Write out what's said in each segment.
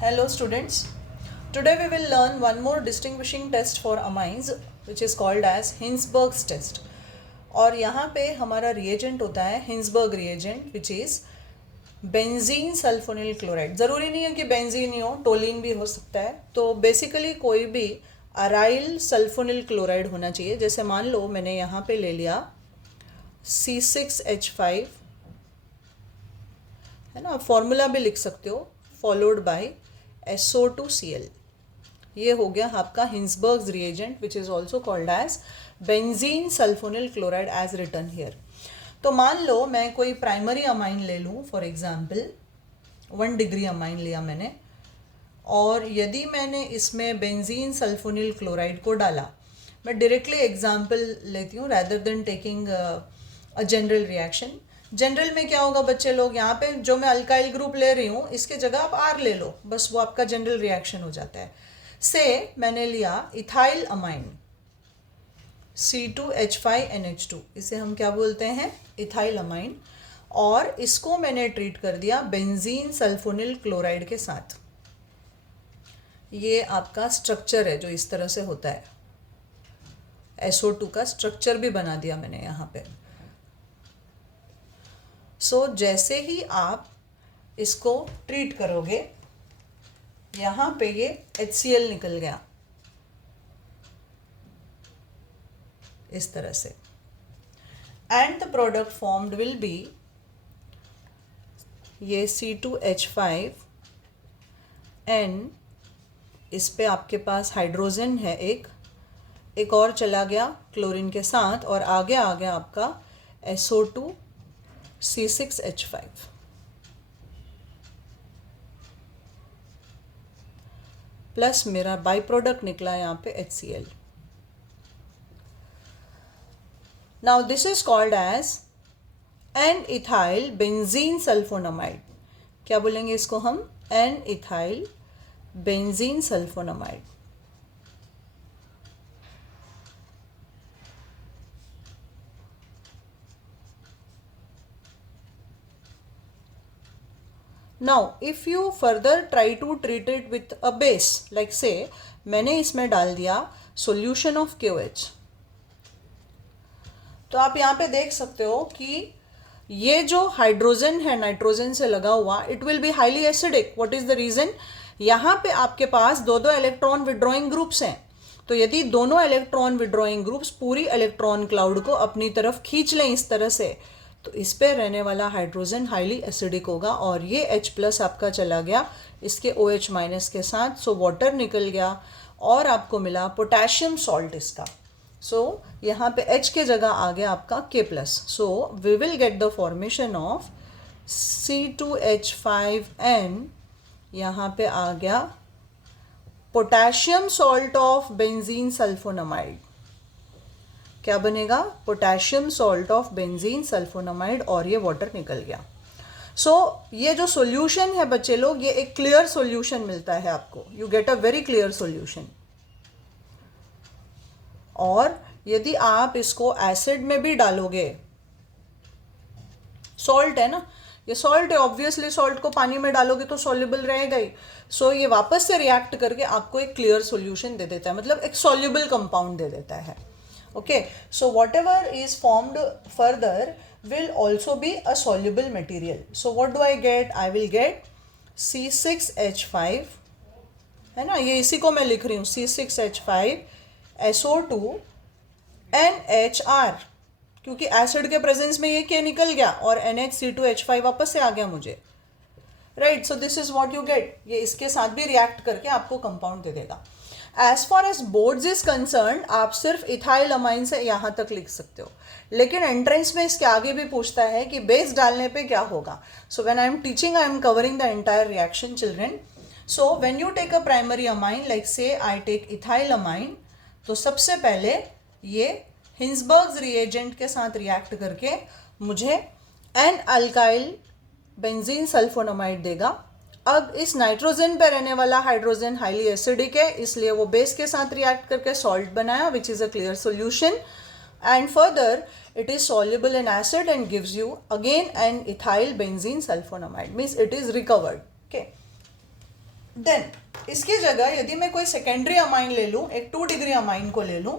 Hello students. Today we will learn one more distinguishing test for amines which is called as Hinsberg's test. और यहाँ पे हमारा reagent होता है Hinsberg reagent which is benzene sulfonyl chloride. ज़रूरी नहीं है कि बेंजीन ही हो, टोलिन भी हो सकता है. तो बेसिकली कोई भी अराइल सल्फोनिल क्लोराइड होना चाहिए. जैसे मान लो मैंने यहाँ पे ले लिया C6H5, है ना, फॉर्मूला भी लिख सकते हो, फॉलोड बाय SO2Cl. ये हो गया आपका Hinsberg's reagent which is also called as benzene sulfonyl chloride as written here. तो मान लो मैं कोई प्राइमरी अमाइन ले लूँ, फॉर एग्जांपल 1 डिग्री अमाइन लिया मैंने, और यदि मैंने इसमें बेंजीन सल्फोनिल क्लोराइड को डाला, मैं डायरेक्टली एग्जांपल लेती हूँ rather than taking a general reaction. General में क्या होगा बच्चे लोग, यहाँ पे जो मैं अल्काइल ग्रुप ले रही हूँ इसके जगह आप आर ले लो, बस वो आपका जनरल रिएक्शन हो जाता है. से मैंने लिया इथाइल अमाइन C2H5NH2, इसे हम क्या बोलते हैं, इथाइल अमाइन, और इसको मैंने ट्रीट कर दिया बेंजीन सल्फोनिल क्लोराइड के साथ. ये आपका स्ट्रक्चर है जो इस तरह से होता है. SO2 का स्ट्रक्चर भी बना दिया मैंने यहाँ पे. सो जैसे ही आप इसको ट्रीट करोगे, यहाँ पे ये HCl निकल गया इस तरह से, and the product formed will be ये C2H5N. इस पे आपके पास हाइड्रोजन है, एक और चला गया क्लोरीन के साथ, और आगे आ गया आपका SO2 C6H5. प्लस मेरा बाई प्रोडक्ट निकला यहाँ पे HCl. Now this is called as N ethyl benzene sulphonamide. क्या बोलेंगे इसको हम, N ethyl benzene sulphonamide. Now if you further try to treat it with a base, like say मैंने इसमें डाल दिया solution of KOH, तो आप यहाँ पे देख सकते हो कि ये जो हाइड्रोजन है नाइट्रोजन से लगा हुआ, it will be highly acidic. What is the reason, यहाँ पे आपके पास दो इलेक्ट्रॉन विड्रॉइंग ग्रुप्स हैं. तो यदि दोनों इलेक्ट्रॉन विड्रॉइंग ग्रुप्स पूरी इलेक्ट्रॉन क्लाउड को अपनी तरफ खींच लें इस तरह से, तो इस पे रहने वाला हाइड्रोजन हाईली एसिडिक होगा, और ये H+ आपका चला गया इसके OH- के साथ. सो वाटर निकल गया और आपको मिला पोटेशियम सॉल्ट इसका. सो यहाँ पे H के जगह आ गया आपका K+. So we will get the formation of C2H5N. यहाँ पे आ गया potassium salt of benzene sulphonamide. क्या बनेगा, potassium salt of benzene sulphonamide, और ये वाटर निकल गया. सो ये जो सॉल्यूशन है बच्चे लोग, ये एक क्लियर सॉल्यूशन मिलता है आपको. You get a very clear solution. और यदि आप इसको एसिड में भी डालोगे, सॉल्ट है ना, ये सॉल्ट है, ऑब्वियसली सॉल्ट को पानी में डालोगे तो सॉल्युबल रहेगा ही. सो ये वापस से रिएक्ट करके आपको एक क्लियर सॉल्यूशन दे देता है, मतलब एक सॉल्युबल कंपाउंड दे देता है. Okay, so whatever is formed further will also be a soluble material. So what do I get? I will get C6H5, है ना, ये इसी को मैं लिख रही हूँ, C6H5 SO2 NHR, क्योंकि एसिड के प्रेजेंस में ये क्या निकल गया और NHC2H5 वापस से आ गया मुझे, right. So this is what you get. ये इसके साथ भी रिएक्ट करके आपको कंपाउंड दे देगा. As far as boards is concerned, आप सिर्फ इथाइल अमाइन से यहाँ तक लिख सकते हो, लेकिन एंट्रेंस में इसके आगे भी पूछता है कि बेस डालने पे क्या होगा. So when I am teaching I am covering the entire reaction children. So when you take a primary amine, like say I take ethyl amine, तो सबसे पहले ये हिंसबर्ग्स रिएजेंट के साथ रिएक्ट करके मुझे एन अल्काइल बेंजीन सल्फोनामाइड देगा. अब इस नाइट्रोजन पे रहने वाला हाइड्रोजन हाईली एसिडिक है, इसलिए वो बेस के साथ रिएक्ट करके सॉल्ट बनाया which is a clear solution. And further it is soluble in acid and gives you again an ethyl benzene sulfonamide, means it is recovered. Okay. Then इसकी जगह यदि मैं कोई सेकेंडरी अमाइन ले लूं, एक 2 डिग्री अमाइन को ले लूं,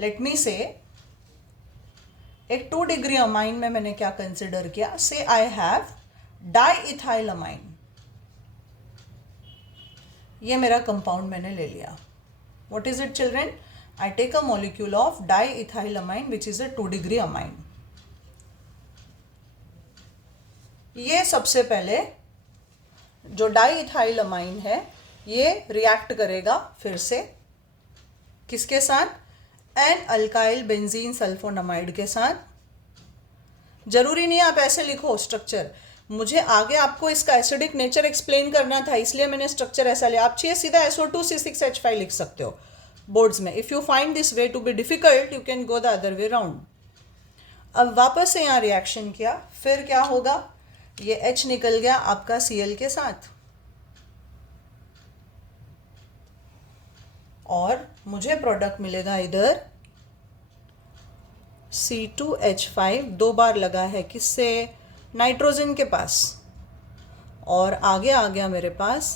लेट मी से एक 2 डिग्री अमाइन में मैंने क्या कंसिडर किया, से आई हैव डाइइथाइल अमाइन, ये मेरा कंपाउंड मैंने ले लिया. What is it children? I take a molecule of diethyl amine which is a 2 degree amine. ये सबसे पहले जो डाइइथाइल अमाइन है ये रिएक्ट करेगा फिर से किसके साथ? एन अल्काइल बेंजीन सल्फोनामाइड के साथ. जरूरी नहीं आप ऐसे लिखो स्ट्रक्चर, मुझे आगे आपको इसका एसिडिक नेचर एक्सप्लेन करना था, इसलिए मैंने स्ट्रक्चर ऐसा लिया. आप चाहिए सीधा SO2C6H5 लिख सकते हो बोर्ड्स में. If you find this way to be difficult you can go the other way round. अब वापस से यहाँ रिएक्शन किया, फिर क्या होगा? ये H निकल गया आपका Cl के साथ और मुझे प्रोडक्ट मिलेगा इधर C2H5, 2 बार लगा है किससे? नाइट्रोजन के पास, और आगे आ गया मेरे पास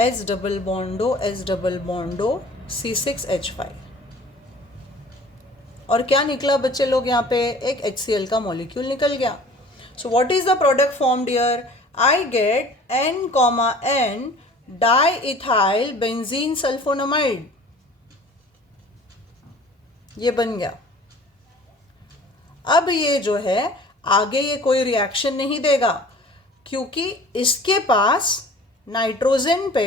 H डबल बॉन्डो C6H5. और क्या निकला बच्चे लोग? यहाँ पे एक HCl का मॉलिक्यूल निकल गया. So what is the product formed here? I get N, diethyl benzene sulphonamide. ये बन गया. अब ये जो है आगे ये कोई रिएक्शन नहीं देगा क्योंकि इसके पास नाइट्रोजन पे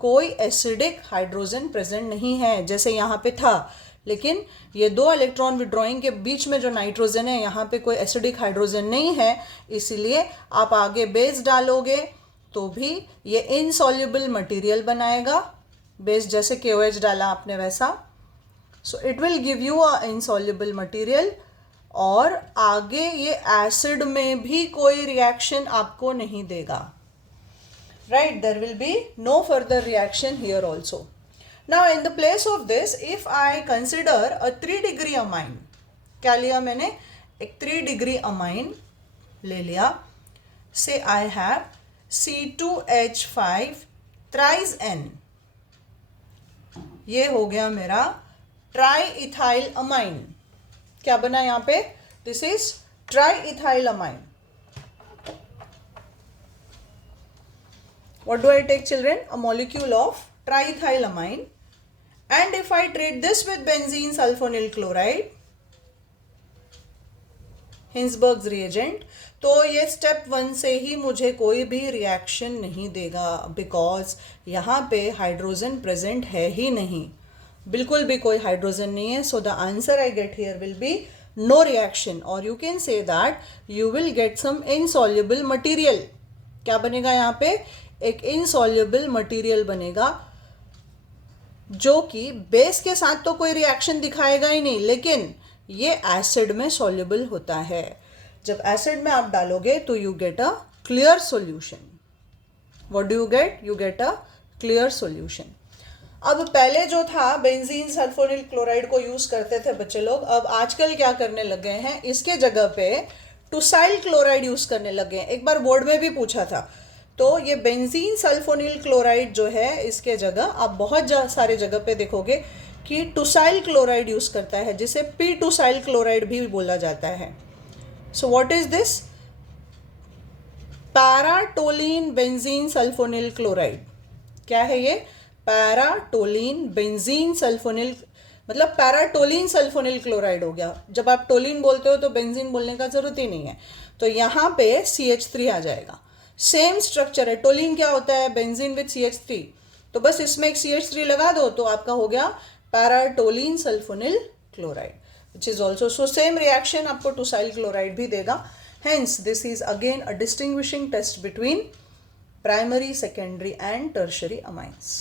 कोई एसिडिक हाइड्रोजन प्रेजेंट नहीं है जैसे यहाँ पे था. लेकिन ये 2 इलेक्ट्रॉन विड्रॉइंग के बीच में जो नाइट्रोजन है यहाँ पे कोई एसिडिक हाइड्रोजन नहीं है, इसीलिए आप आगे बेस डालोगे तो भी ये इनसॉल्युबल मटेरियल बनाएगा. बेस जैसे KOH डाला आपने वैसा. So it will give you a insoluble material. और आगे ये एसिड में भी कोई रिएक्शन आपको नहीं देगा. Right, there will be no further reaction here also. Now in the place of this if I consider a 3 degree amine, क्या लिया मैंने? एक 3 डिग्री अमाइन ले लिया. से I have C2H5 thrice N. ये हो गया मेरा ट्राइइथाइल अमाइन. क्या बना यहाँ पे? This is triethyl amine. What do I take children? A molecule of triethyl amine. And if I treat this with benzene sulfonyl chloride, Hinsberg's reagent, तो ये स्टेप 1 से ही मुझे कोई भी रिएक्शन नहीं देगा बिकॉज यहाँ पे हाइड्रोजन प्रेजेंट है ही नहीं, बिल्कुल भी कोई हाइड्रोजन नहीं है. So the answer I get here will be no reaction, और you can say that you will get some insoluble material. क्या बनेगा यहाँ पे? एक इनसॉल्युबल मटेरियल बनेगा जो कि बेस के साथ तो कोई रिएक्शन दिखाएगा ही नहीं, लेकिन ये एसिड में सॉल्युबल होता है. जब एसिड में आप डालोगे तो you get a clear solution. What do you get? You get a clear solution. अब पहले जो था बेंजीन सल्फोनिल क्लोराइड को यूज करते थे बच्चे लोग, अब आजकल क्या करने लग गए हैं, इसके जगह पे टुसाइल क्लोराइड यूज करने लगे हैं. एक बार बोर्ड में भी पूछा था. तो ये बेंजीन सल्फोनिल क्लोराइड जो है इसके जगह आप बहुत सारे जगह पे देखोगे कि टुसाइल क्लोराइड यूज करता है, जिसे P-टुसाइल क्लोराइड भी बोला जाता है. So what is this? Para toluene benzene sulfonyl chloride. क्या है ये? पैराटोलिन बेंजीन सल्फोनिल, मतलब पैराटोलिन सल्फोनिल क्लोराइड हो गया. जब आप टोलिन बोलते हो तो बेंजीन बोलने का जरूरत ही नहीं है. तो यहाँ पे CH3 आ जाएगा. सेम स्ट्रक्चर है. टोलिन क्या होता है? Benzene with CH3. तो बस इसमें एक CH3 लगा दो तो आपका हो गया para toluene sulfonyl chloride, which is also so same reaction आपको टुसाइल क्लोराइड भी देगा. Hence this is again a distinguishing test between primary, secondary and tertiary amines.